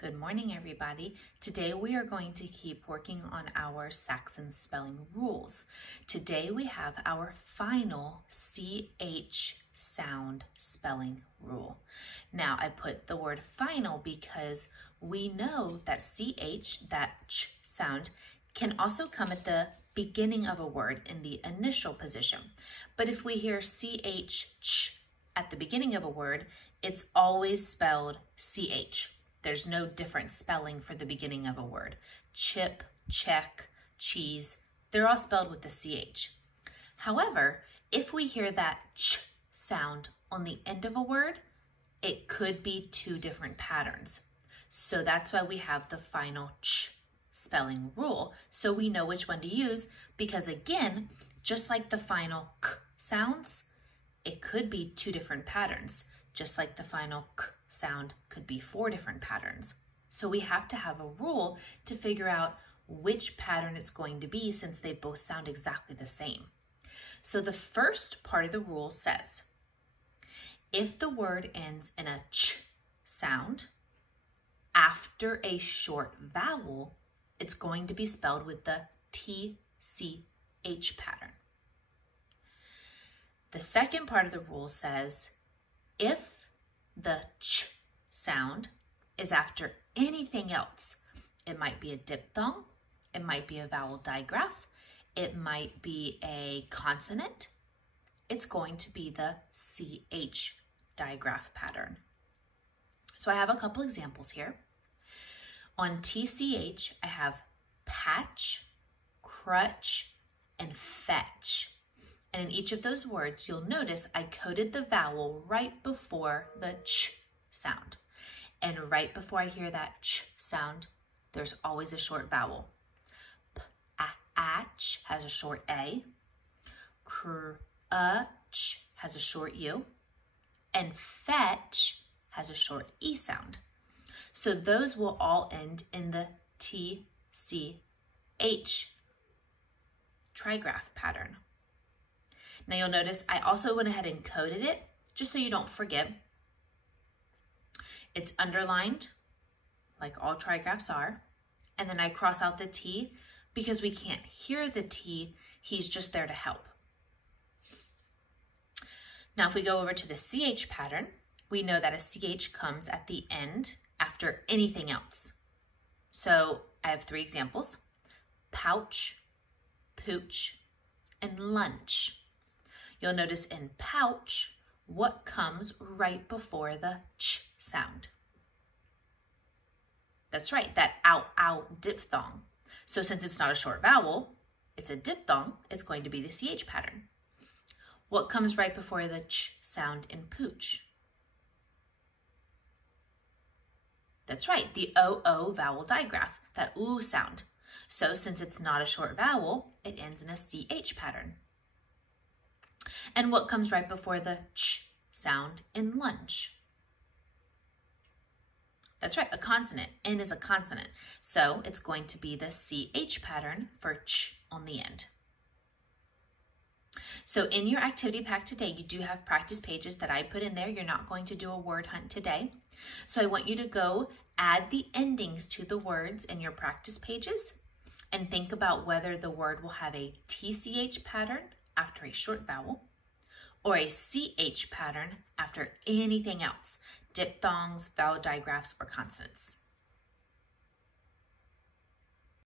Good morning, everybody. Today we are going to keep working on our Saxon spelling rules. Today we have our final CH sound spelling rule. Now I put the word final because we know that CH, that ch sound, can also come at the beginning of a word in the initial position. But if we hear CH at the beginning of a word, it's always spelled CH. There's no different spelling for the beginning of a word. Chip, check, cheese, they're all spelled with the CH. However, if we hear that ch sound on the end of a word, it could be two different patterns. So that's why we have the final ch spelling rule, so we know which one to use, because again, just like the final k sounds, it could be two different patterns. Just like the final k sound could be four different patterns. So we have to have a rule to figure out which pattern it's going to be, since they both sound exactly the same. So the first part of the rule says, if the word ends in a ch sound, after a short vowel, it's going to be spelled with the TCH pattern. The second part of the rule says, if the ch sound is after anything else, it might be a diphthong, it might be a vowel digraph, it might be a consonant, it's going to be the CH digraph pattern. So I have a couple examples here. On TCH, I have patch, crutch, and fetch. And in each of those words, you'll notice I coded the vowel right before the ch sound. And right before I hear that ch sound, there's always a short vowel. Patch has a short A. Crutch has a short U. And fetch has a short E sound. So those will all end in the TCH trigraph pattern. Now you'll notice I also went ahead and coded it, just so you don't forget. It's underlined, like all trigraphs are, and then I cross out the T because we can't hear the T, he's just there to help. Now if we go over to the CH pattern, we know that a CH comes at the end after anything else. So I have three examples: pouch, pooch, and lunch. You'll notice in pouch, what comes right before the ch sound? That's right, that ow diphthong. So since it's not a short vowel, it's a diphthong, it's going to be the CH pattern. What comes right before the ch sound in pooch? That's right, the OO vowel digraph, that oo sound. So since it's not a short vowel, it ends in a CH pattern. And what comes right before the ch sound in lunch? That's right, a consonant. N is a consonant. So it's going to be the CH pattern for ch on the end. So in your activity pack today, you do have practice pages that I put in there. You're not going to do a word hunt today. So I want you to go add the endings to the words in your practice pages and think about whether the word will have a TCH pattern after a short vowel, or a CH pattern after anything else, diphthongs, vowel digraphs, or consonants.